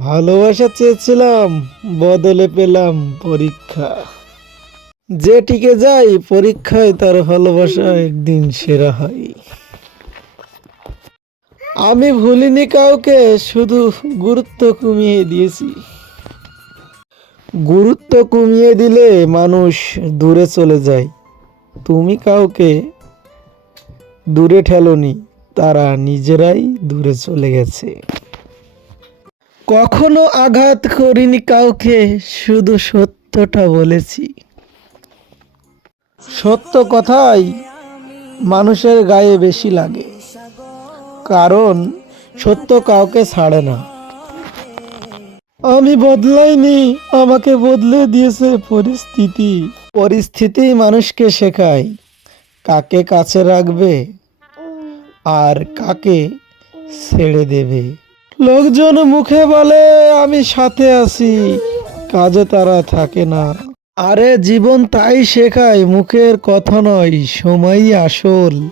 ভালোবাসা চেয়েছিলাম, বদলে পেলাম পরীক্ষা। যে টিকে যায় পরীক্ষায় তার ভালোবাসা একদিন সেরা হয়। আমি ভুলিনি কাউকে, শুধু গুরুত্ব কমিয়ে দিয়েছি। গুরুত্ব কমিয়ে দিলে মানুষ দূরে চলে যায়। তুমি কাউকে দূরে ঠেলনি, তারা নিজেরাই দূরে চলে গেছে। কখনো আঘাত করিনি কাউকে, শুধু সত্যটা বলেছি। সত্য কথাই মানুষের গায়ে বেশি লাগে, কারণ সত্য কাউকে ছাড়ে না। আমি বদলাইনি, আমাকে বদলে দিয়েছে পরিস্থিতি। পরিস্থিতি মানুষকে শেখায়, কাকে কাছে রাখবে আর কাকে ছেড়ে দেবে। লোকজন মুখে বলে, আমি সাথে আছি, কাজে তারা থাকে না। আরে, জীবন তাই শেখায়, মুখের কথা নয়, সময়ই আসল।